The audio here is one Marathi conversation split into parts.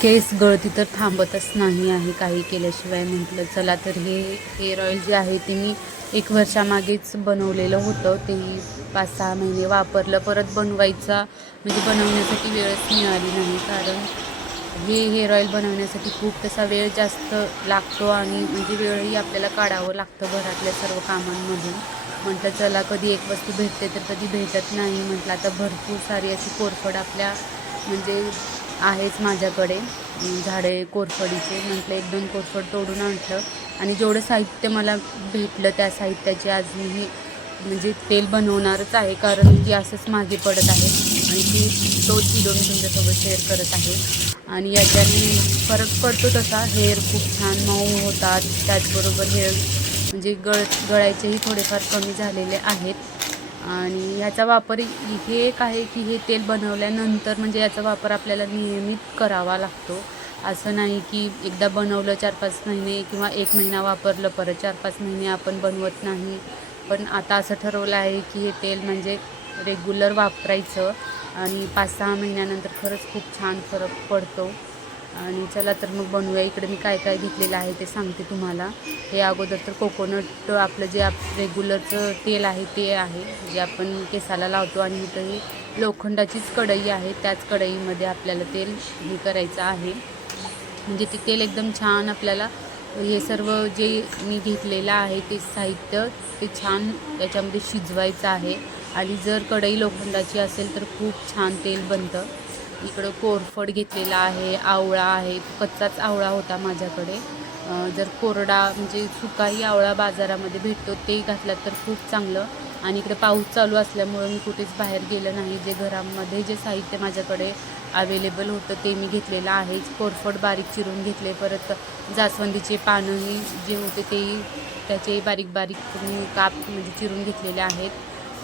केस गळती तर थांबतच नाही आहे काही केल्याशिवाय. म्हटलं चला तर हे हेअर ऑइल जे आहे ते मी एक वर्षामागेच बनवलेलं होतं. तेही पाच सहा महिने वापरलं. परत बनवायचा म्हणजे बनवण्यासाठी वेळच मिळाली नाही. कारण हे हेअर ऑइल बनवण्यासाठी खूप तसा वेळ जास्त लागतो आणि म्हणजे वेळही आपल्याला काढावं लागतं घरातल्या सर्व कामांमधून. म्हटलं चला कधी एक वस्तू भेटते तर कधी भेटत नाही. म्हटलं आता भरपूर सारी अशी कोरफड आपल्या म्हणजे आहेच माझ्याकडे. झाडे कोरफडीचे. म्हटलं एक दोन कोरफड तोडून आणलं आणि जेवढं साहित्य मला भेटलं त्या साहित्याची आज मी हे म्हणजे तेल बनवणारच आहे. कारण ती असंच मागे पडत आहे आणि ती तोच किलो मी तुमच्यासोबत शेअर करत आहे. आणि याच्याने फरक पडतो तसा. हेअर खूप छान मऊ होतात. त्याचबरोबर हेअर म्हणजे गळ गळायचेही थोडेफार कमी झालेले आहेत. आणि ह्याचा वापर हे एक आहे की हे तेल बनवल्यानंतर म्हणजे याचा वापर आपल्याला नियमित करावा लागतो. असं नाही की एकदा बनवलं चार पाच महिने किंवा एक महिना वापरलं परत चार पाच महिने आपण बनवत नाही. पण आता असं ठरवलं आहे की हे तेल म्हणजे रेग्युलर वापरायचं आणि पाच सहा महिन्यानंतर खरंच खूप छान फरक पडतो. आणि चला तर मग बनवूया. इकडे मी काय काय घेतलेलं आहे ते सांगते तुम्हाला. हे अगोदर तर कोकोनट आपलं जे आप रेग्युलरचं तेल आहे ते आहे जे आपण केसाला लावतो. आणि इथं ही लोखंडाचीच कढई आहे. त्याच कढईमध्ये आपल्याला तेल हे करायचं आहे. म्हणजे ते तेल एकदम छान आपल्याला हे सर्व जे मी घेतलेलं आहे ते साहित्य ते छान याच्यामध्ये शिजवायचं आहे. आणि जर कढई लोखंडाची असेल तर खूप छान तेल बनतं. इकडं कोरफड घेतलेला आहे आवळा आहे कच्चाच आवळा होता माझ्याकडे. जर कोरडा म्हणजे सुकाही आवळा बाजारामध्ये भेटतो ते घातला तर खूप चांगलं. आणि इकडे पाऊस चालू असल्यामुळं मी कुठेच बाहेर गेलं नाही. जे घरामध्ये जे साहित्य माझ्याकडे अवेलेबल होतं ते मी घेतलेलं आहे. कोरफड बारीक चिरून घेतले परत जास्वंदीचे पानंही जे होते तेही त्याचे बारीक बारीक काप म्हणजे चिरून घेतलेले आहेत.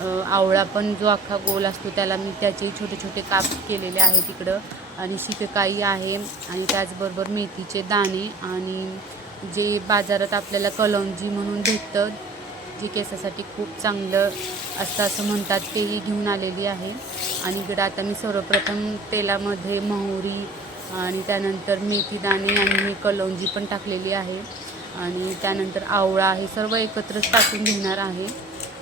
आवळा पण जो अख्खा गोल असतो त्याला मी त्याचे छोटे छोटे काप केलेले आहेत तिकडं आणि शिककाई आहे आणि त्याचबरोबर मेथीचे दाणे आणि जे बाजारात आपल्याला कलौंजी म्हणून भेटतं जे केसासाठी खूप चांगलं असतं असं म्हणतात तेही घेऊन आलेली आहे. आणि इकडं आता मी सर्वप्रथम तेलामध्ये मोहरी आणि त्यानंतर मेथी दाणे आणि मी कलौंजी पण टाकलेली आहे. आणि त्यानंतर आवळा हे सर्व एकत्रच टाकून घेणार आहे.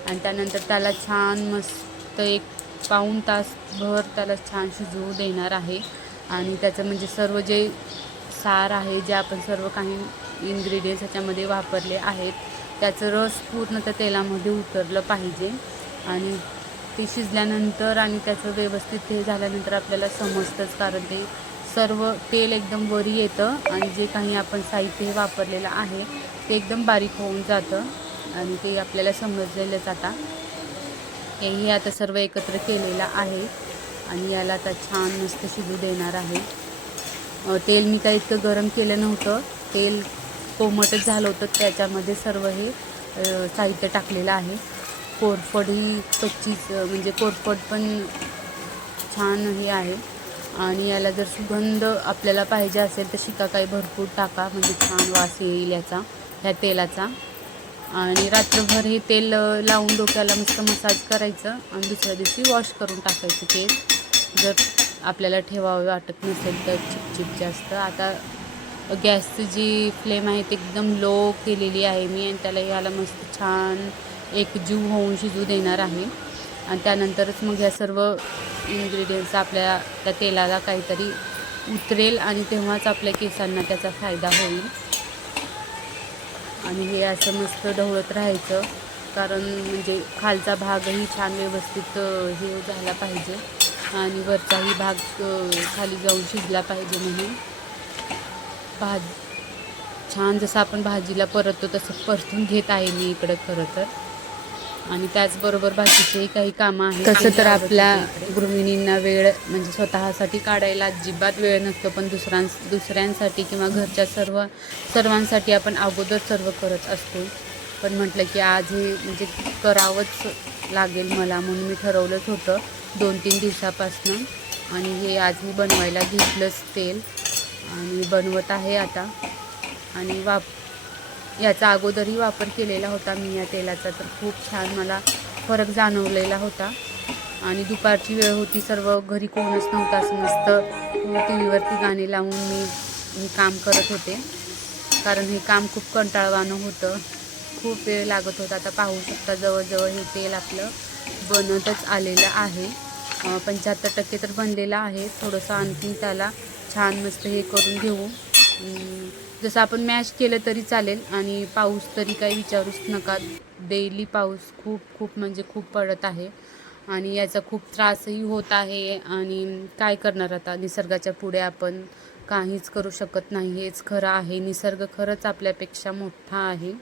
आणि त्यानंतर त्याला छान मस्त एक पाऊण तासभर त्याला छान शिजवू देणार आहे. आणि त्याचं म्हणजे सर्व जे सार आहे जे आपण सर्व काही इन्ग्रेडियंट्स ह्याच्यामध्ये वापरले आहेत त्याचं रस पूर्ण त्या तेलामध्ये उतरलं पाहिजे. आणि ते शिजल्यानंतर आणि त्याचं व्यवस्थित हे झाल्यानंतर आपल्याला समजतंच कारण ते सर्व तेल एकदम वरी येतं आणि जे काही आपण साहित्य हे वापरलेलं आहे ते एकदम बारीक होऊन जातं. आणि ते आपल्याला समजलेलंच आता. हेही आता सर्व एकत्र केलेलं आहे आणि याला आता छान मस्त शिजू देणार आहे. तेल मी काय इतकं गरम केलं नव्हतं. तेल कोमटच झालं होतं त्याच्यामध्ये सर्व हे साहित्य टाकलेलं आहे. कोरफड ही कच्चीच म्हणजे कोरफड पण छान हे आहे. आणि याला जर सुगंध आपल्याला पाहिजे असेल तर शिका काही भरपूर टाका म्हणजे छान वास येईल याचा ह्या तेलाचा. आणि रात्रभर हे तेल लावून डोक्याला मस्त मसाज करायचं आणि दुसऱ्या दिवशी वॉश करून टाकायचं केस जर आपल्याला ठेवावं वाटत नसेल तर चिपचिप जास्त. आता गॅसची जी फ्लेम आहे ती एकदम लो केलेली आहे मी आणि त्याला ह्याला मस्त छान एक जीव होऊन शिजू देणार आहे. आणि त्यानंतरच मग ह्या सर्व इन्ग्रेडियंट्स आपल्या त्या तेलाला काहीतरी उतरेल आणि तेव्हाच आपल्या केसांना त्याचा फायदा होईल. आणि हे असं मस्त ढवळत राहायचं. कारण म्हणजे खालचा भागही छान व्यवस्थित हे झाला पाहिजे. आणि वरचाही भाग खाली जाऊन शिजला पाहिजे म्हणून. भाज छान जसं आपण भाजीला परततो तसं परतून घेत आहे मी इकडं खरं तर. आणि त्याचबरोबर बाकीचेही काही कामं आहेत. तसं तर आपल्या गृहिणींना वेळ म्हणजे स्वतःसाठी काढायला अजिबात वेळ नसतो पण दुसऱ्यां दुसऱ्यांसाठी किंवा घरच्या सर्व सर्वांसाठी आपण अगोदर सर्व करत असतो. पण म्हटलं की आज हे म्हणजे करावंच लागेल मला म्हणून मी ठरवलंच होतं दोन तीन दिवसापासनं. आणि हे आज मी बनवायला घेतलंच तेल. आणि बनवत आहे आता. आणि वाप याचा अगोदरही वापर केलेला होता मी या तेलाचा तर खूप छान मला फरक जाणवलेला होता. आणि दुपारची वेळ होती सर्व घरी कोणच नव्हता असं मस्त टी व्हीवरती गाणी लावून मी मी काम करत होते. कारण हे काम खूप कंटाळवाणं होतं. खूप वेळ लागत होता. आता पाहू शकता जवळजवळ हे तेल आपलं बनतच आलेलं आहे. पंच्याहत्तर टक्के तर बनलेलं आहे. थोडंसं आणखीन त्याला छान मस्त हे करून घेऊ. जसं आपण मॅश केलं तरी चालेल आणि पाऊस तरी काही विचारूच नका. डेली पाऊस खूप खूप म्हणजे खूप पडत आहे आणि याचा खूप त्रासही होत आहे आणि काय करणार आता? निसर्गाच्या पुढे आपण काहीच करू शकत नाही. हेच खरं आहे. निसर्ग खरंच आपल्यापेक्षा मोठा आहे.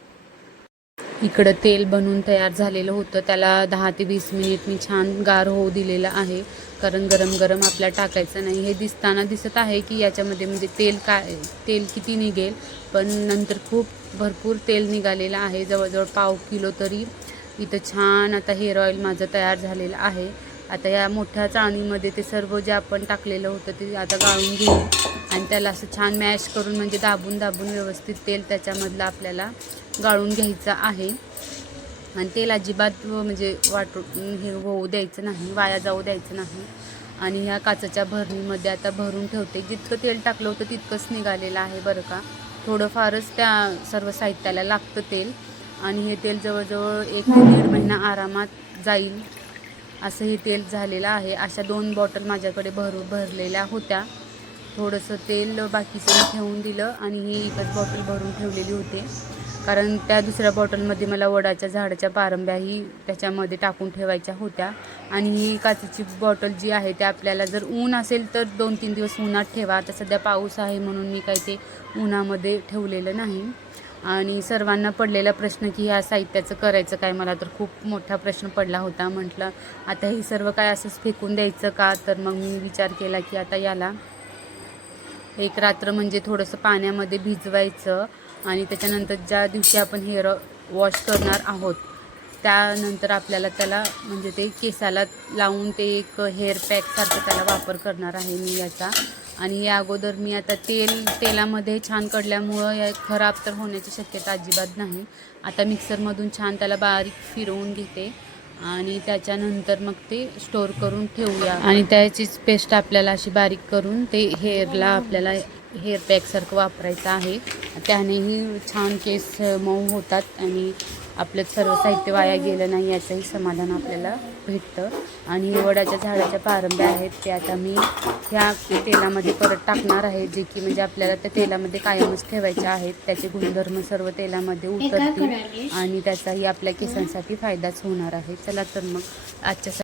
इकडं तेल बनवून तयार झालेलं होतं. त्याला दहा ते वीस मिनिट मी छान गार होऊ दिलेलं आहे. कारण गरम गरम आपल्याला टाकायचं नाही. हे दिसताना दिसत आहे की याच्यामध्ये म्हणजे तेल काय तेल किती निघेल पण नंतर खूप भरपूर तेल निघालेलं आहे. जवळजवळ पाव किलो तरी इथं छान आता हेअर ऑइल माझं तयार झालेलं आहे. आता या मोठ्या चाळणीमध्ये ते सर्व जे आपण टाकलेलं होतं ते आता गाळून घेऊ आणि त्याला असं छान मॅश करून म्हणजे दाबून दाबून व्यवस्थित तेल त्याच्यामधलं आपल्याला गाळून घ्यायचं आहे. आणि तेल अजिबात म्हणजे वाटून हे होऊ द्यायचं नाही वाया जाऊ द्यायचं नाही. आणि ह्या काचाच्या भरणीमध्ये आता भरून ठेवते. जितकं तेल टाकलं होतं तितकंच निघालेलं आहे बरं का. थोडंफारच त्या सर्व साहित्याला लागतं तेल. आणि हे तेल जवळजवळ एक ते दीड महिना आरामात जाईल असं हे तेल झालेलं आहे. अशा दोन बॉटल माझ्याकडे भरू भरलेल्या होत्या. थोडंसं तेल बाकीचं ठेवून दिलं आणि ही एकच बॉटल भरून ठेवलेली होती. कारण त्या दुसऱ्या बॉटलमध्ये मला वडाच्या झाडाच्या पारंब्याही त्याच्यामध्ये टाकून ठेवायच्या होत्या. आणि ही काचेची बॉटल जी आहे ते आपल्याला जर ऊन असेल तर दोन तीन दिवस उन्हात ठेवा. आता सध्या पाऊस आहे म्हणून मी काही ते उन्हामध्ये ठेवलेलं नाही. आणि सर्वांना पडलेला प्रश्न की ह्या साहित्याचं करायचं काय? मला तर खूप मोठा प्रश्न पडला होता. म्हटलं आता हे सर्व काय असंच फेकून द्यायचं का? तर मग मी विचार केला की आता याला एक रात्र म्हणजे थोडंसं पाण्यामध्ये भिजवायचं. आणि त्याच्यानंतर ज्या दिवशी आपण हेअर वॉश करणार आहोत त्यानंतर आपल्याला त्याला म्हणजे ते केसाला लावून ते एक हेअर पॅकसारखं त्याला वापर करणार आहे मी याचा. आणि या अगोदर मी आता तेल तेलामध्ये छान कडल्यामुळं या खराब तर होण्याची शक्यता अजिबात नाही. आता मिक्सरमधून छान त्याला बारीक फिरवून घेते आणि त्याच्यानंतर मग ते स्टोअर करून ठेवूया. आणि त्याचीच पेस्ट आपल्याला अशी बारीक करून ते हेअरला आपल्याला हेअर पॅकसारखं वापरायचं आहे. त्यानेही छान केस मऊ होतात आणि आपलं सर्व साहित्य वाया गेलं नाही याचंही समाधान आपल्याला भेटतं. आणि वडाच्या झाडाच्या पारंब्या आहेत ते आता मी ह्या तेलामध्ये परत टाकणार आहे जे की म्हणजे आपल्याला त्या तेलामध्ये कायमच ठेवायच्या आहेत. त्याचे गुणधर्म सर्व तेलामध्ये उतरतील आणि त्याचाही आपल्या केसांसाठी फायदाच होणार आहे. चला तर मग आजच्या